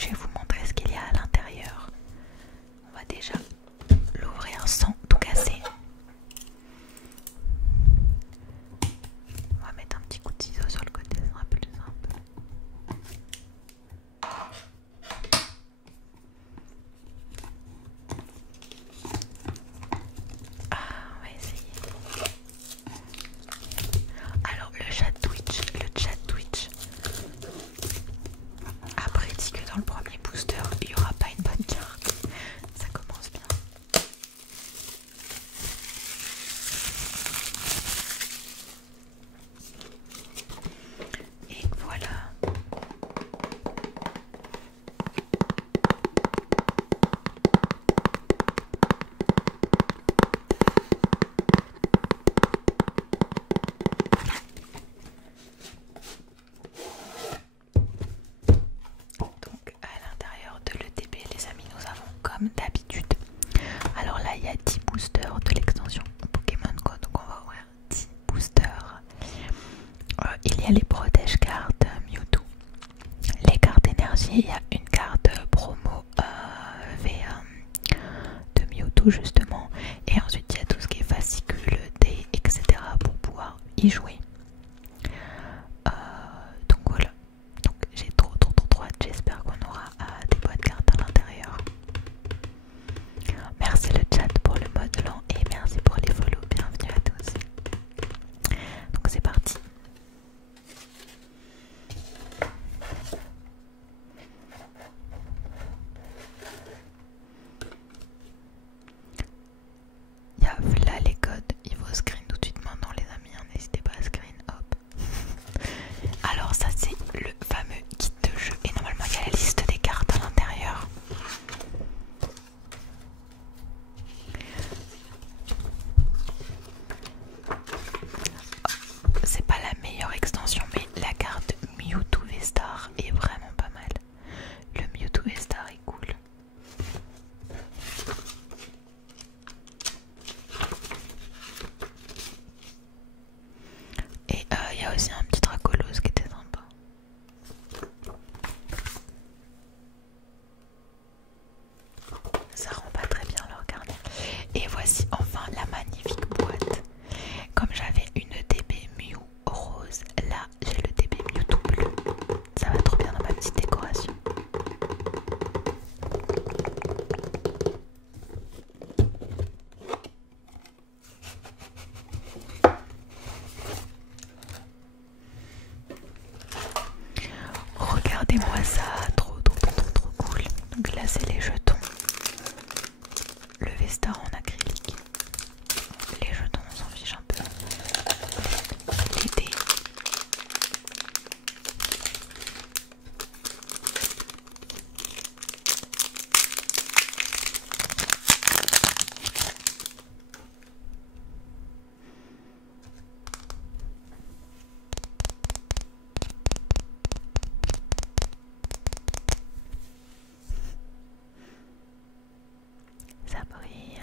je vais vous montrer ce qu'il y a à l'intérieur. On va déjà l'ouvrir sans tout casser. On va mettre un petit coup de ciseau sur le côté, ça sera plus simple. Ah, on va essayer. Alors le chat Twitch a prédit que dans le premier booster il n'y aura pas une bonne carte. Ça commence bien. Et voilà. Donc à l'intérieur de l'ETB les amis, nous avons comme d'habitude, alors là il y a 10 boosters de l'extension Pokémon Go, donc on va ouvrir 10 boosters. Il y a les protège cartes Mewtwo, les cartes énergie, il y a une carte promo de Mewtwo justement, et ensuite il y a tout ce qui est fascicule, dés, etc. pour pouvoir y jouer. Donc voilà, donc j'ai trop hâte, j'espère qu'on aura des bonnes cartes à l'intérieur. Merci le chat pour le mode lent et merci pour les follow, bienvenue à tous. Donc c'est parti. Il y a là les codes, il faut screen tout de suite maintenant les amis, hein, n'hésitez pas à screen, hop. Alors ça c'est le fameux kit de jeu et normalement il y a la liste des cartes à l'intérieur. C'est pas la meilleure extension mais la carte Mewtwo V-Star est vraiment pas mal. Le Mewtwo V-Star est cool. Et il y a aussi un petit Dracolos qui était sympa. Ça rend pas très bien le regard. Et voici enfin la magnifique boîte. Comme j'avais une DB Mew rose, là j'ai le DB Mewtwo bleu. Ça va trop bien dans ma petite décoration. Regardez-moi ça, trop cool. Donc là c'est les jetons. Le V-Star en acrylique. Les jetons on s'en fiche un peu. Les dés. Ça brille.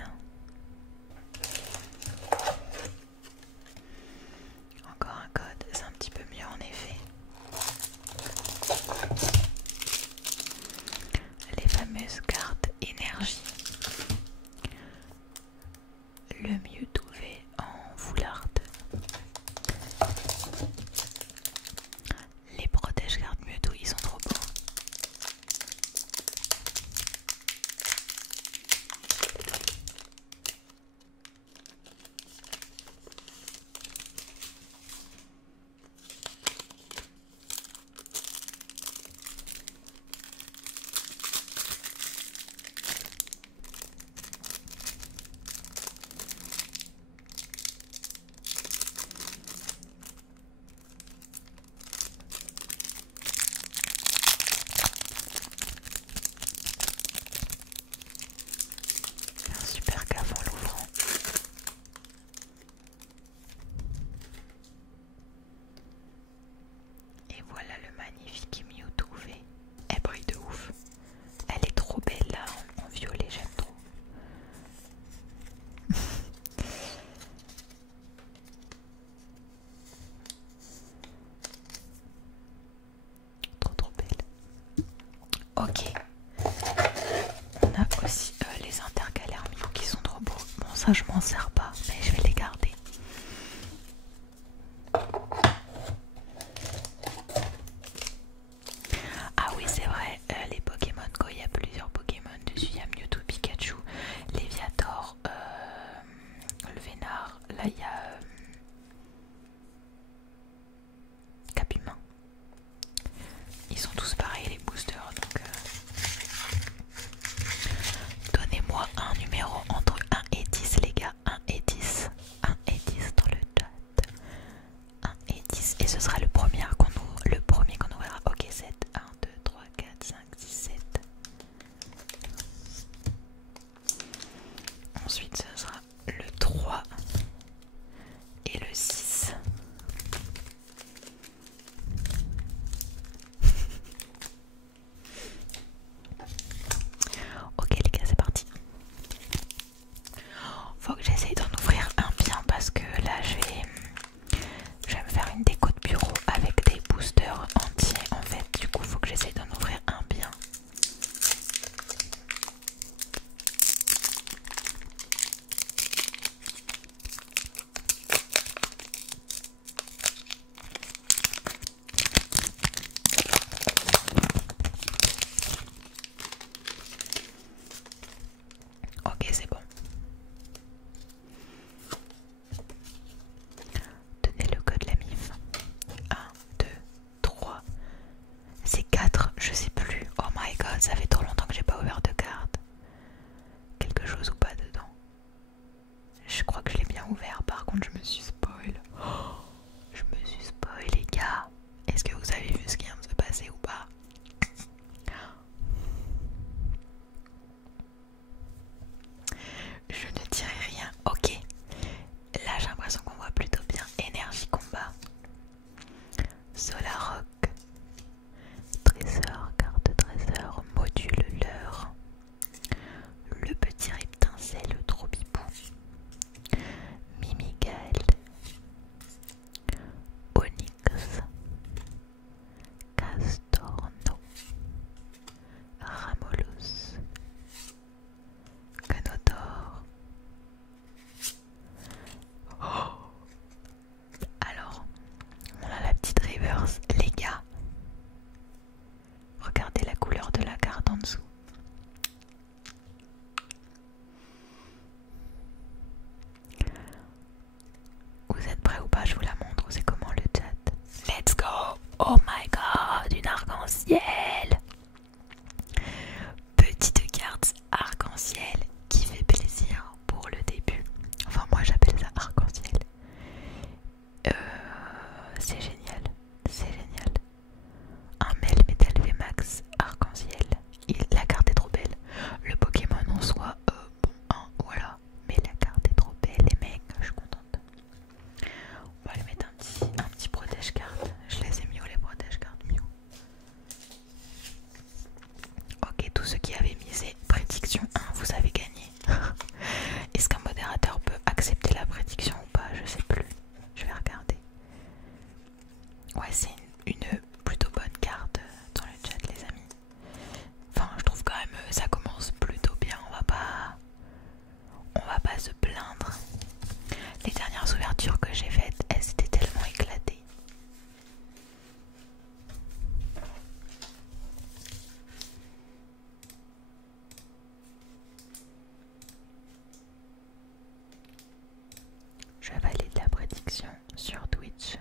Encore un code, c'est un petit peu mieux en effet. Les fameuses cartes énergie. Le Mewtwo V en full art. Les protège cartes Mewtwo, ils sont trop beaux. Un super gaffe en l'ouvrant. Et voilà le magnifique Mewtwo V. Elle brille de ouf. Elle est trop belle là en violet, j'aime trop. Trop belle. Ok. On a aussi les intercalaires Mew qui sont trop beaux. Bon, ça je m'en sers pas, mais je vais les garder. Ah oui, c'est vrai, les Pokémon Go, il y a plusieurs Pokémon dessus. Il y a Mewtwo, Pikachu, Léviator, le Vénard. Là, il y a Capumin. Ils sont tous pareils, les boosters. Donc, donnez-moi un numéro entre 1 et 10, les gars. 1 et 10. 1 et 10 dans le chat. 1 et 10. Et ce sera le premier qu'on ouvrira. Ok, 7. 1, 2, 3, 4, 5, 6, 7. Ensuite, ce sera le 3 et le 6. Ok les gars, c'est parti. Faut que j'essaye d'en ouvrir un bien parce que là je vais me faire une déco de bureau avec des boosters entiers en fait. Du coup faut que j'essaye d'en ouvrir un bien. Ok, c'est bon. Donnez le code la MIF. 1, 2, 3. C'est 4, je sais plus. Oh my god, ça fait trop longtemps que j'ai pas ouvert de carte. Quelque chose ou pas dedans. Je crois que je l'ai bien ouvert, par contre je me suis spoil. Oh, je me suis spoil les gars. Est-ce que vous avez vu ce qui vient de se passer ou pas? Je ne dirai rien. Ok. Là j'ai l'impression qu'on voit plutôt bien. Énergie combat. Solar Rock. Trésor, carte trésor, module leurre. Le petit reptincelle trop bibou. Mimigael. Onyx. Castorno. Ramolos. Canodor. Oh, alors, on a la petite reverse, les gars. Regardez la couleur de la carte en dessous. Vous êtes prêts ou pas? Je vous la montre. C'est comment le chat? Let's go! Oh my god, une arc-en-ciel! Petite carte arc-en-ciel qui fait plaisir pour le début. Enfin, moi j'appelle ça arc-en-ciel. C'est génial, c'est génial. Un Melmetal VMAX arc-en-ciel. La carte est trop belle. Le Pokémon en soi, bon, hein, voilà. Mais la carte est trop belle, les mecs, je suis contente. On va lui mettre un petit protège-carte. Je les ai mis où les protège-cartes Mew? Ok, tous ceux qui avaient misé prédiction 1, vous avez gagné. Est-ce qu'un modérateur peut accepter la prédiction ou pas? Je sais plus. Je vais regarder. Ouais, c'est une plutôt bonne carte dans le chat, les amis. Enfin, je trouve quand même ça commence plutôt bien. On va pas se plaindre. Les dernières ouvertures que j'ai faites, elles étaient tellement éclatées. Je valide la prédiction sur Twitch.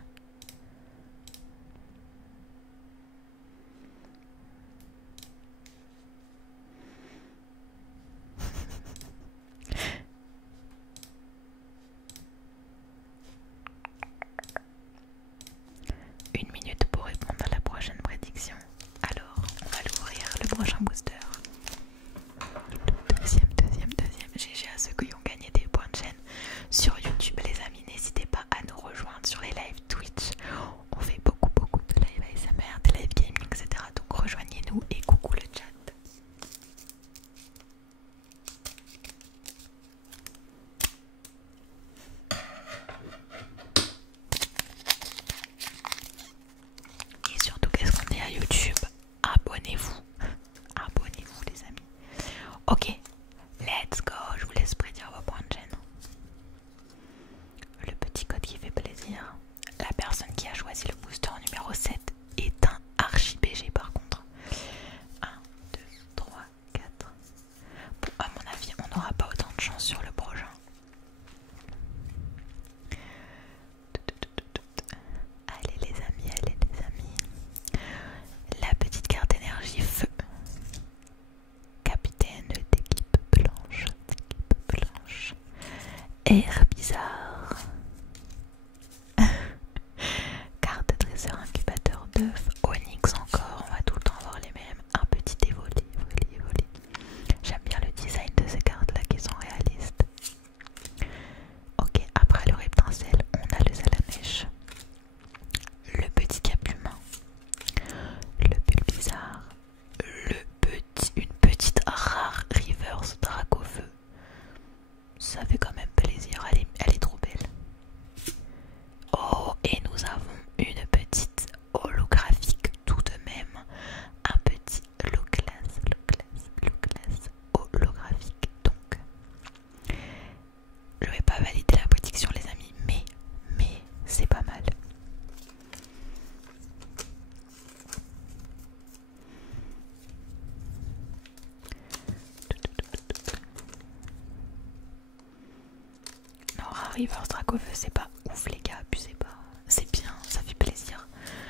reverse Dracofeu, c'est pas ouf les gars, abusez pas. C'est bien, ça fait plaisir.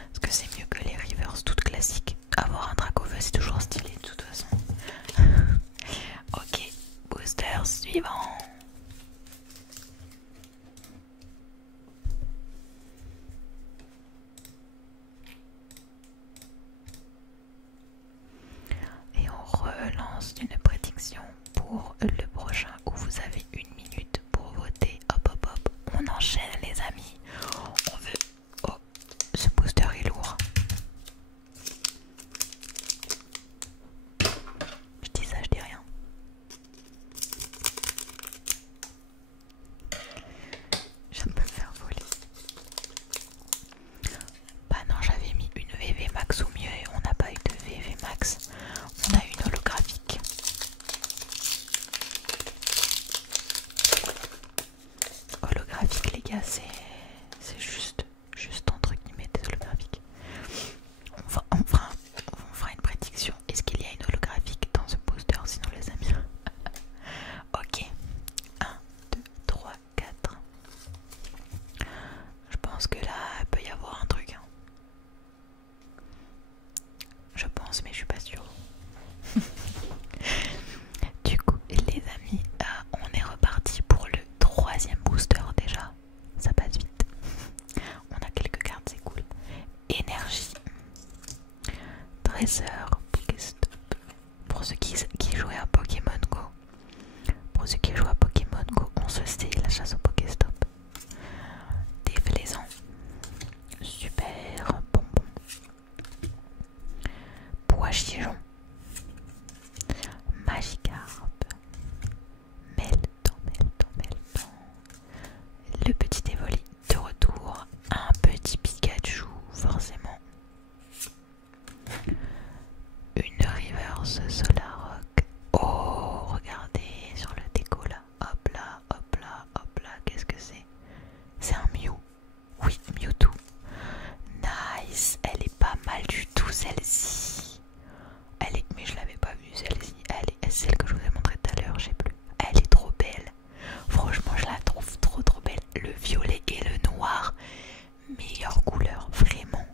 Parce que c'est mieux que les reverse toutes classiques. Avoir un Dracofeu c'est toujours stylé de toute façon. Ok, booster suivant. Et on relance une prédiction pour le prochain où vous avez 1 minute pour voter. Hop hop hop, on enchaîne les amis. On veut... Oh, ce booster est lourd. Je dis ça, je dis rien. Je viens de me faire voler. Bah non, j'avais mis une VV max ou mieux et on n'a pas eu de VV max. On a une holographique. Holographique les gars, c'est juste entre guillemets des holographiques. On fera une prédiction. Est-ce qu'il y a une holographique dans ce booster sinon les amis? Ok. 1, 2, 3, 4. Je pense que là, il peut y avoir un truc. Hein. Je pense, mais je suis pas sûre. Du coup, les amis, on est reparti pour le 3e booster déjà. Ça passe vite. On a quelques cartes, c'est cool. Énergie. Trésor. Pokéstop. Pour ceux qui jouaient à Pokémon Go. Pour ceux qui jouent à Pokémon Go, on se sait la chasse au Pokéstop. Déflaisant. Super bonbon. Pois-chichon. Magikarp. Meltan. Le petit Evoli de retour. Un petit Pikachu, forcément. Une reverse Solarrock. Oh, regardez sur le déco là. Hop là, hop là, hop là. Qu'est-ce que c'est? C'est un Mew. Oui, Mewtwo. Nice. Elle est pas mal du tout celle-ci. Mais je l'avais pas vue celle-ci. Elle est celle que je vous ai montrée tout à l'heure, je sais plus. Elle est trop belle. Franchement, je la trouve trop belle. Le violet et le noir, meilleure couleur, vraiment.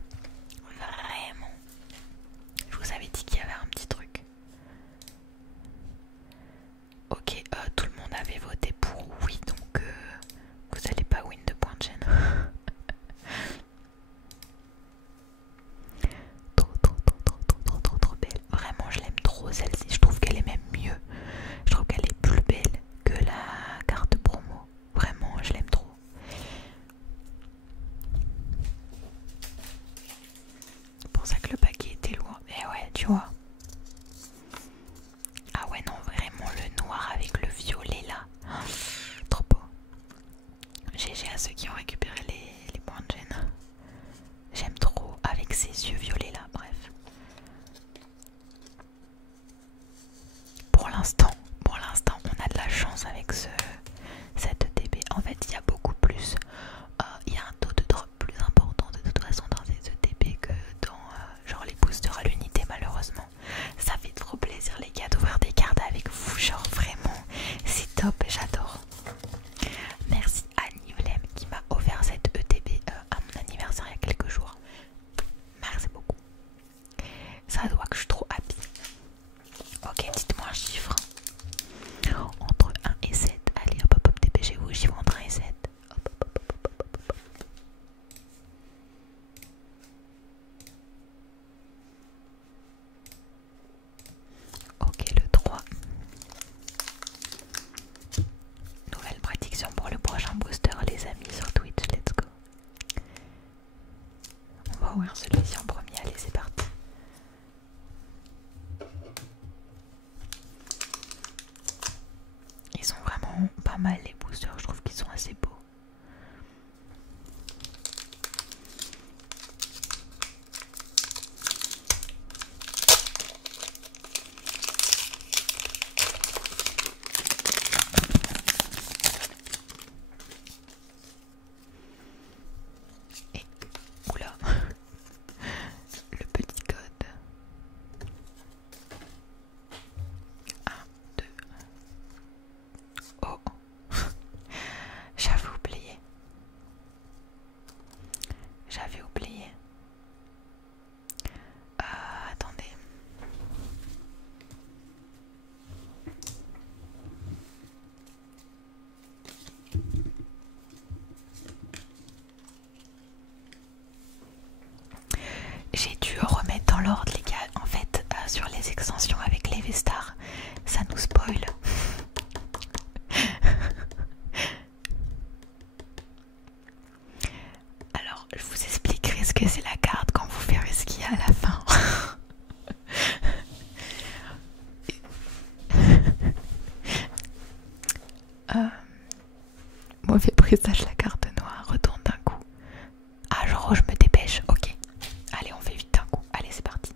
Je vous avais dit qu'il y avait un petit truc. Ok, tout le monde avait voté pour oui, donc vous allez pas win de points de chaîne. Trop belle. Vraiment, je l'aime trop celle-ci. Je trouve qu'elle est même mieux. Je trouve qu'elle est plus belle que la carte promo. Vraiment, je l'aime trop. C'est pour ça que le paquet était lourd. Mais ouais, tu vois. Ah ouais, non, vraiment le noir avec le violet là. Trop beau. GG à ceux qui ont récupéré les points de gêne. J'aime trop avec ces yeux violets là, bref. Pour l'instant, on a de la chance avec cette ETB. En fait, il y a beaucoup plus. Il y a un taux de drop plus important de toute façon dans ces ETB que dans genre les boosters à l'unité, malheureusement. Ça fait trop plaisir les gars d'ouvrir des cartes avec vous, genre vraiment, c'est top, j'adore. Merci à Nivlem qui m'a offert cette ETB à mon anniversaire il y a quelques jours. Merci beaucoup. Ça doit que je suis trop happy. Ok, dites-moi un chiffre. Entre 1 et 7. Allez, hop hop hop, dépêchez-vous, chiffre entre 1 et 7. Hop hop hop hop hop hop hop. Ok, le 3. Nouvelle prédiction pour le prochain booster, les amis, sur Twitch. Let's go. On va ouvrir celui-ci en premier. Allez, c'est parti. Ils sont vraiment pas mal les boosters. Je trouve qu'ils sont assez beaux. Et oula, l'extension avec les V-Stars, ça nous spoil. Alors, je vous expliquerai ce que c'est la carte quand vous verrez ce qu'il y a à la fin. Mauvais présage, la carte noire retourne d'un coup. Ah, genre, je me dépêche, ok. Allez, on fait vite d'un coup. Allez, c'est parti.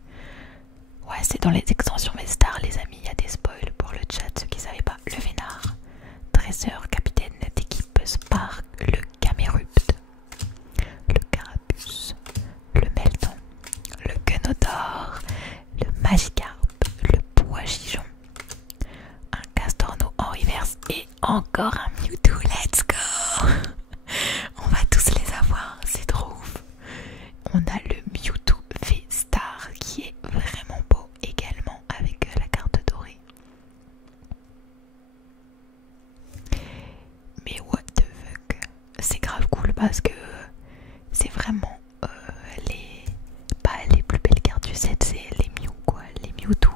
Ouais, c'est dans les extensions V-Stars, les amis. Il y a des spoils pour le chat, ceux qui ne savaient pas. Le Vénard, dresseur, capitaine d'équipe Spark, le Camérupt, le Carapuce, le Melton, le Quenodor, le Magikarp, le Pois-Chichon, un Castorno en reverse et encore un Mewtwo. Let's go! On va tous les avoir, c'est trop ouf. On a le Mewtwo V-Star qui est vraiment beau également avec la carte dorée. Mais what the fuck, c'est grave cool parce que c'est vraiment pas les plus belles cartes du set, c'est les Mew quoi, les Mewtwo.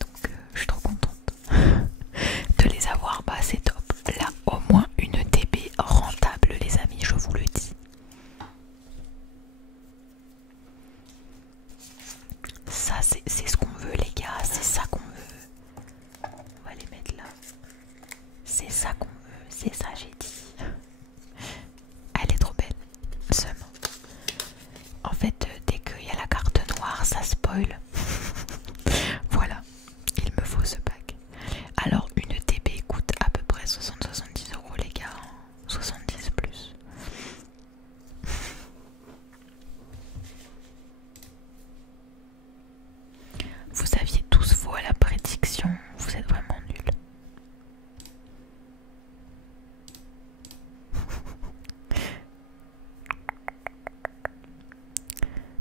Donc je suis trop contente de les avoir, bah c'est top. Là au moins une TB rentable les amis, je vous le dis. Ça c'est ce qu'on veut les gars, c'est ça qu'on veut. On va les mettre là. C'est ça qu'on veut, c'est ça j'ai dit. Elle est trop belle, seulement. En fait, dès qu'il y a la carte noire, ça spoil. Voilà, il me faut ce pack. Alors, une TB coûte à peu près 60-70 € les gars. 70 plus. Vous aviez tous faux à la prédiction, vous êtes vraiment nuls.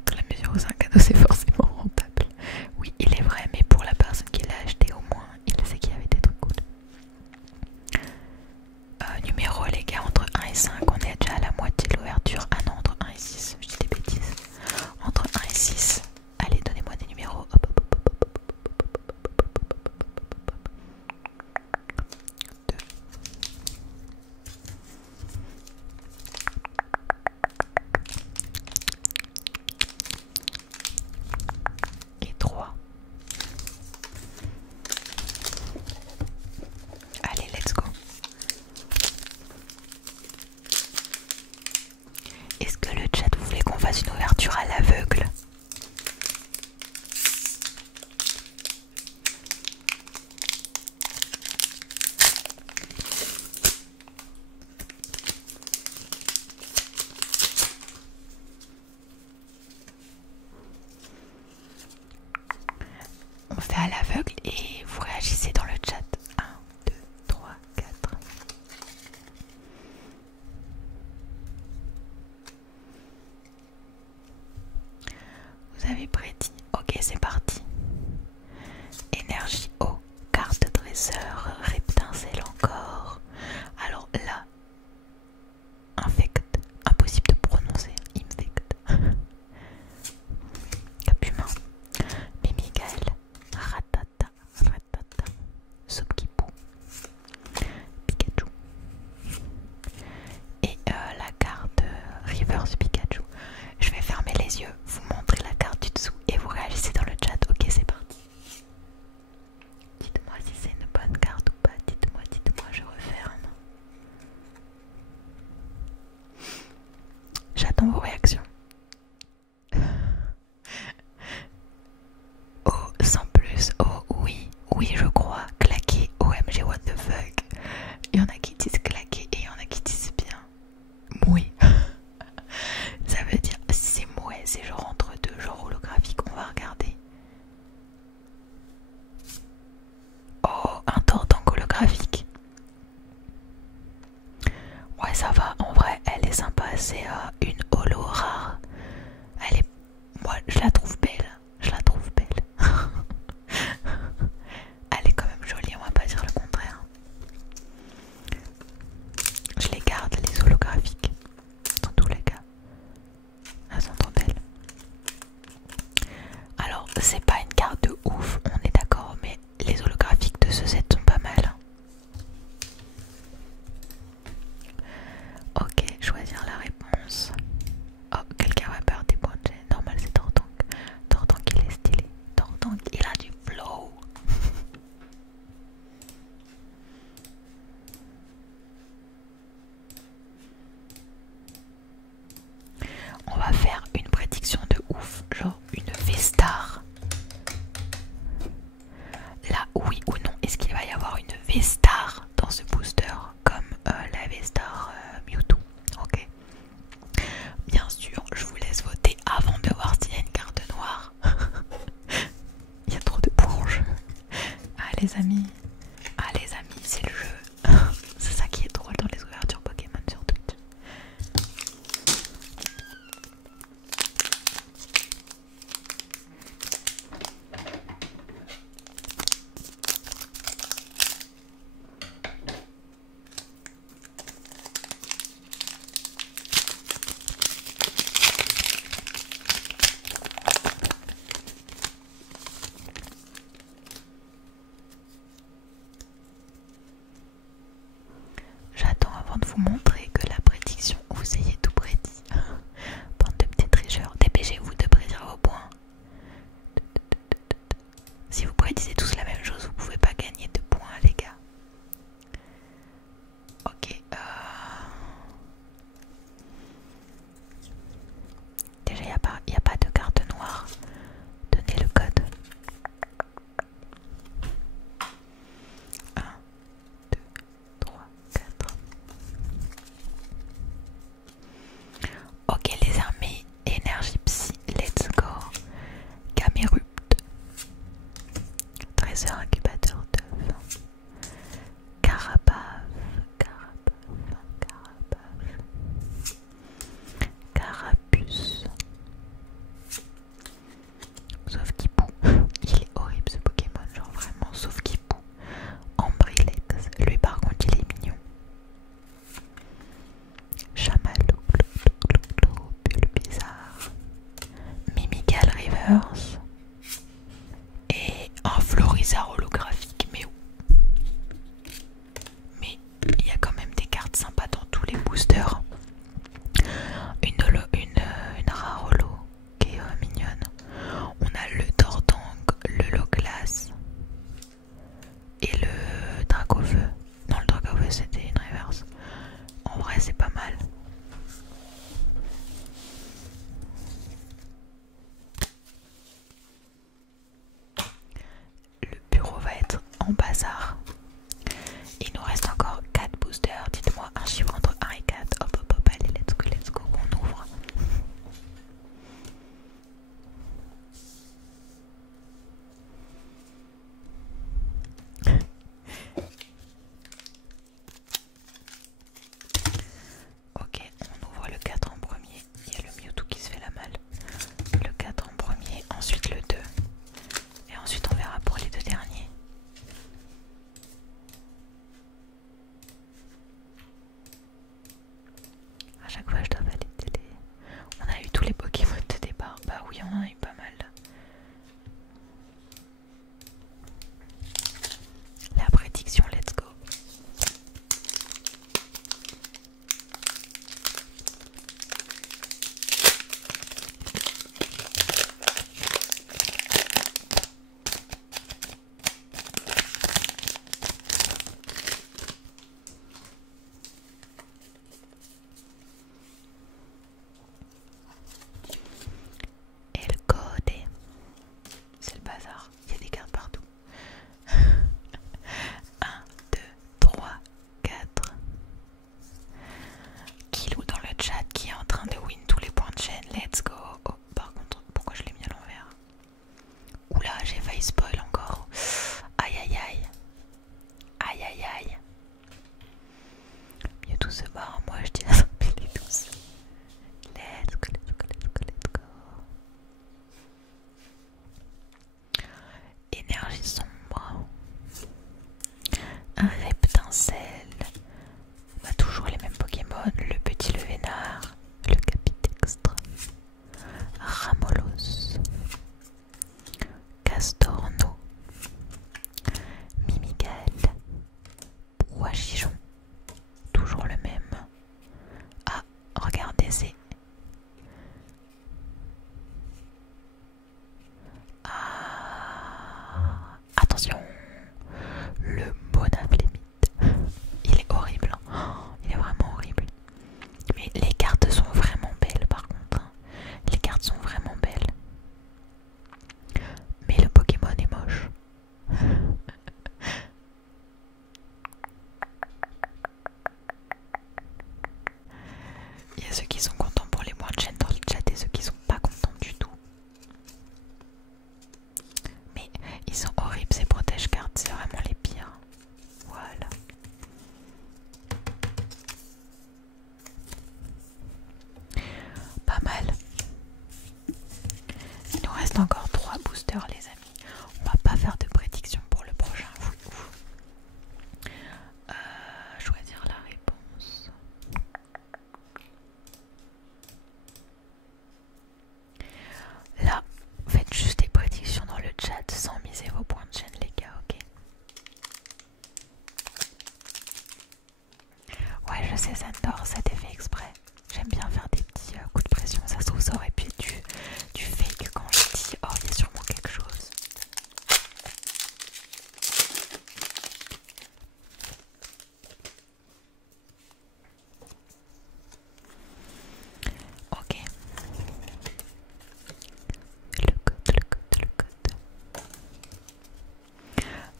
Dans la mesure où c'est un cadeau, c'est forcément rentable. Oui, il est vrai, mais pour la personne qui l'a acheté, au moins, il sait qu'il y avait des trucs cool. Numéro, les gars, entre 1 et 5, on est déjà à la moitié de l'ouverture. Ah non, entre 1 et 6, je dis des bêtises. Entre 1 et 6, allez, donnez-moi des numéros. Hop, hop, hop, hop, hop, hop, hop, 2. Et 3. Allez, let's go. Est-ce que le chat, vous voulez qu'on fasse une ouverture à l'aveugle? On fait à l'aveugle et vous réagissez dans le chat. 1, 2, 3, 4. Vous avez prédit. Ok, c'est parti. Énergie eau, carte dresseur, reptincelle encore. Alors là, infect, impossible de prononcer. Infect. Capumin, Mimigael, Ratata, Ratata, Sopkipou, Pikachu. Et la carte Reverse Pikachu. Je vais fermer les yeux, vous montrer la carte du dessous et vous réagissez dans le chat. Ok, c'est parti. Dites-moi si c'est une bonne carte ou pas. Dites-moi, je referme. J'attends vos réactions. Oh, sans plus. Oh, oui, je crois. Claquer. OMG, what the fuck. Il y en a qui disent claquer et il y en a qui disent bien. Mouais. Ça veut dire, si c'est mouais, c'est genre entre deux, genre holographique. On va regarder. Oh, un Tortank holographique. Ouais, ça va. En vrai, elle est sympa. C'est une holo rare. Elle est... Moi, je la trouve belle. Elle est quand même jolie, on va pas dire le contraire. Je les garde, les holographiques. Dans tous les cas. Elles sont trop belles. Alors, c'est pas une carte de ouf, on est d'accord. faire une prédiction de ouf, genre une V-Star. Là, oui ou non, est-ce qu'il va y avoir une V-Star dans ce booster comme la V-Star Mewtwo? Ok. Bien sûr, je vous laisse voter avant de voir s'il y a une carte noire. Il y a trop de points en jeu. Ah les amis, c'est le jeu. C'est ça qui est drôle dans les ouvertures Pokémon sur Twitch. J'attends avant de vous montrer que la prédiction, vous ayez tout prédit. Bande de petits tricheurs, dépêchez-vous de prédire vos points. Si vous prédisez tous la même chose, vous pouvez pas gagner de points, les gars. Ok. Déjà, il n'y a pas de carte noire. Donnez le code. 1, 2, 3, 4. Ok les armées, énergie psy, let's go. Camérupt. Trésor incubateur d'œufs. Carabave. Carapuce. Sauf qu'il poue. Il est horrible ce Pokémon, genre vraiment, sauf qu'il poue. Ambrilex. Lui par contre il est mignon. Chamallow. Bulbizarre. Mimigal Reverse. Et un Florizarre holographique. Mais où? Mais il y a quand même des cartes sympas dans tous les boosters. Une rare holo qui est mignonne. On a le Tortank, le Loclas et le Dracofeu. Non, le Dracofeu c'était une reverse. En vrai, c'est pas mal. reste encore 3 boosters les amis. On va pas faire de prédiction pour le prochain. Choisir la réponse. Là, faites juste des prédictions dans le chat sans miser vos points de chaîne les gars, ok? Ouais, je sais Sandor, ça t'est fait exprès. J'aime bien faire des petits coups de pression. Ça se trouve, ça aurait pu être du fake quand je dis oh, il y a sûrement quelque chose. Ok. Le code.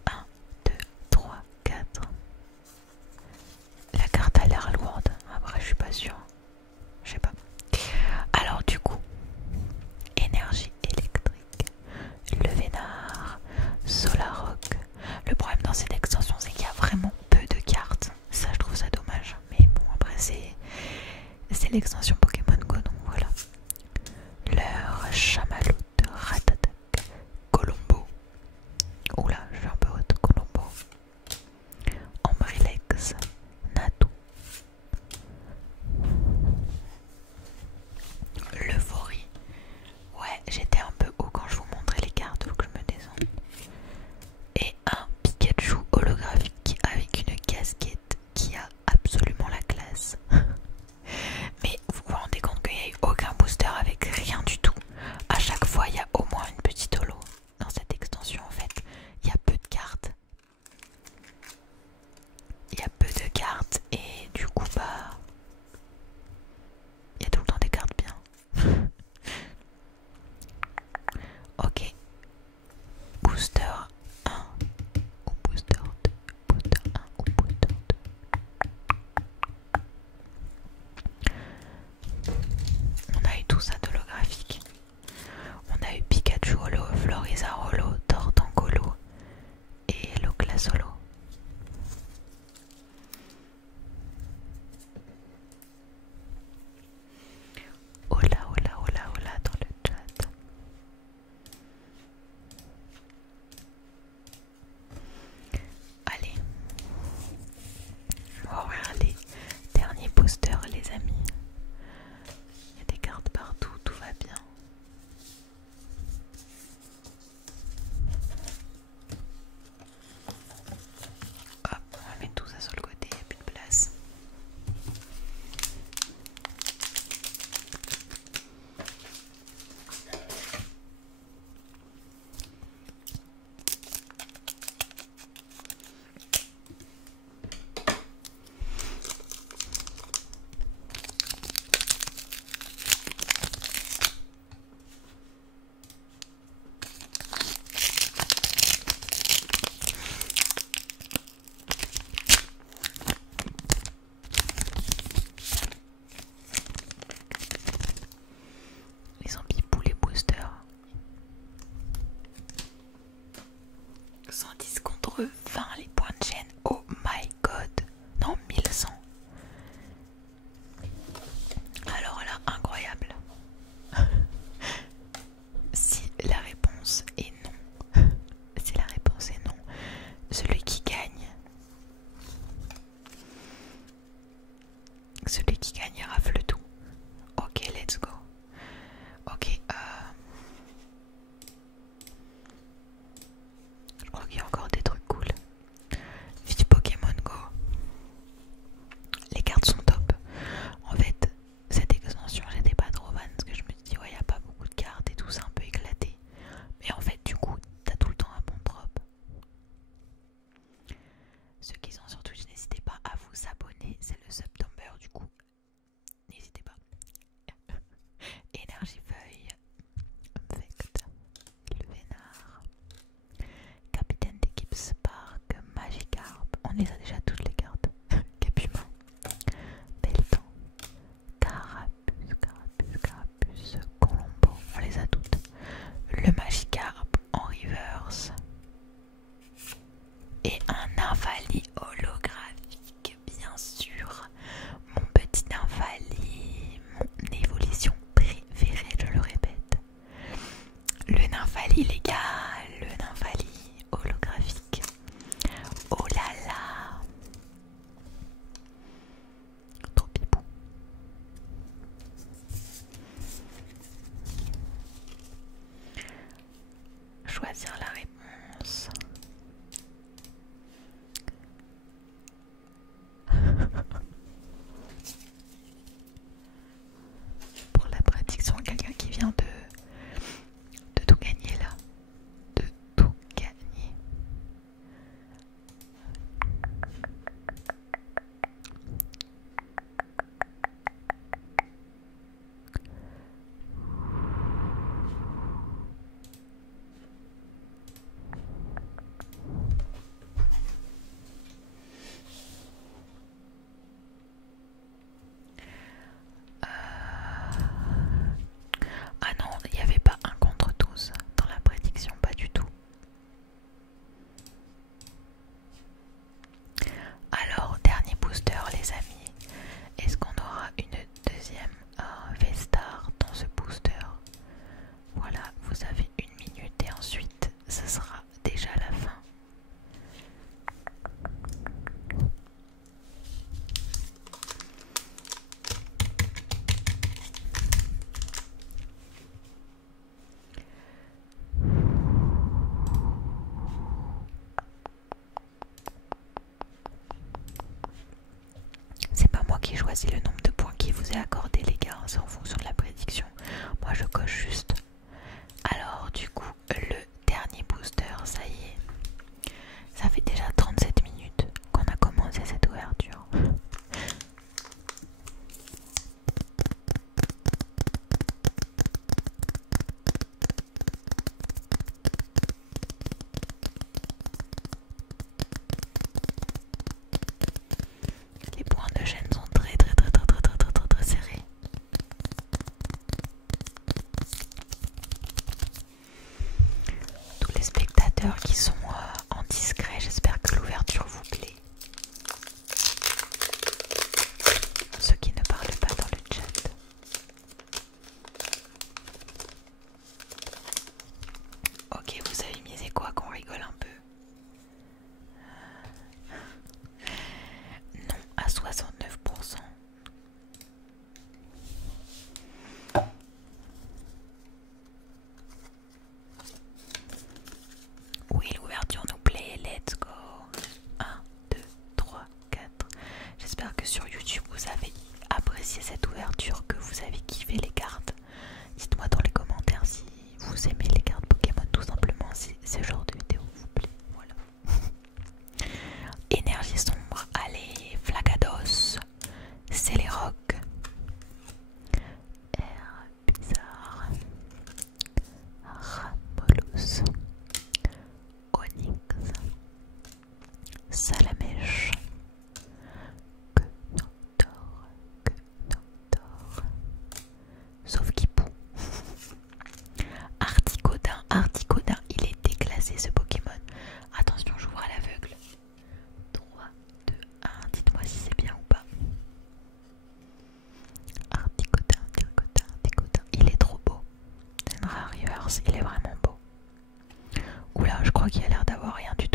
1, 2, 3, 4. La carte a l'air lourde. Après, je suis pas sûre. Je sais pas. Alors, du coup, énergie électrique, le Vénard, Solarock. Le problème dans cette extension, c'est qu'il y a vraiment peu de cartes. Ça, je trouve ça dommage. Mais bon, après, c'est l'extension Pokémon Go, donc voilà. Leur Chamallow, Ratatac, Colombo. Oula, je suis un peu haute. Colombo. Ambrilex, Natou. L'Euphorie. Ouais, j'étais un peu haut quand je vous montrais les cartes, faut que je me descende. Et un Pikachu holographique avec une casquette qui a absolument la classe. Mais vous vous rendez compte qu'il n'y a eu aucun booster avec rien du tout. À chaque fois, il y a au moins une petite holo. Dans cette extension, en fait, il y a peu de cartes. Il y a peu de cartes et du coup, bah, il y a tout le temps des cartes bien. Ok. Booster 1 ou booster 2. Booster 1 ou booster 2. On a eu tout ça d'holographique. On a eu Pikachu holo, Florizarre holo, Tortank et Loclas holo. Hola dans le chat. Allez, on va ouvrir les derniers boosters les amis. Il y a des cartes partout, tout va bien. Hop, on va mettre tout ça sur le côté, il n'y a plus de place. Les zombies poules et boosters. 110 contre 20 les points de chaîne. Oh my god. Non, 1100. Alors là, incroyable. Si la réponse est non, si la réponse est non, celui qui gagne, il rafle tout. Ok, let's go. Ok, je crois qu'il y a encore des trucs cool. Nymphalie les gars, le Nymphalie holographique. Oh là là, trop pipou. Choisir la réponse. Pour la prédiction, quelqu'un qui vient de tout gagner là. De tout gagner. Ah non, il n'y avait pas un contre 12 dans la prédiction, pas du tout. Alors, dernier booster les amis. Est-ce qu'on aura une deuxième V-Star dans ce booster? Voilà, vous avez 1 minute et ensuite ce sera déjà la fin. C'est pas moi qui choisis le nombre de points qui vous est accordé les gars, c'est en fonction de la prédiction. Moi je coche juste. Alors du coup le dernier booster, ça y est. Ça fait déjà 37 minutes qu'on a commencé cette ouverture. Les points de chaîne sont très serrés. Tous les spectateurs qui sont en discret, j'espère que l'ouverture vous plaît. Ceux qui ne parlent pas dans le chat. Ok, vous avez misé quoi qu'on rigole un peu? Non à 69%. Oui, l'ouverture nous plaît, let's go. 1, 2, 3, 4. J'espère que sur YouTube vous avez apprécié cette ouverture, que vous avez kiffé les cartes. Dites-moi dans les commentaires si vous aimez les cartes Pokémon, tout simplement, si ce genre de vidéo vous plaît. Voilà. Énergie sombre, allez, Flagados, Celeroc, Air bizarre, Rambolus, Onyx, Salamèche, Noctor, sauf Kipou. Articodin, il est déclassé ce Pokémon. Attention, j'ouvre à l'aveugle. 3, 2, 1, dites-moi si c'est bien ou pas. Articodin, il est trop beau. C'est une rare reverse, il est vraiment beau. Oula, je crois qu'il a l'air d'avoir rien du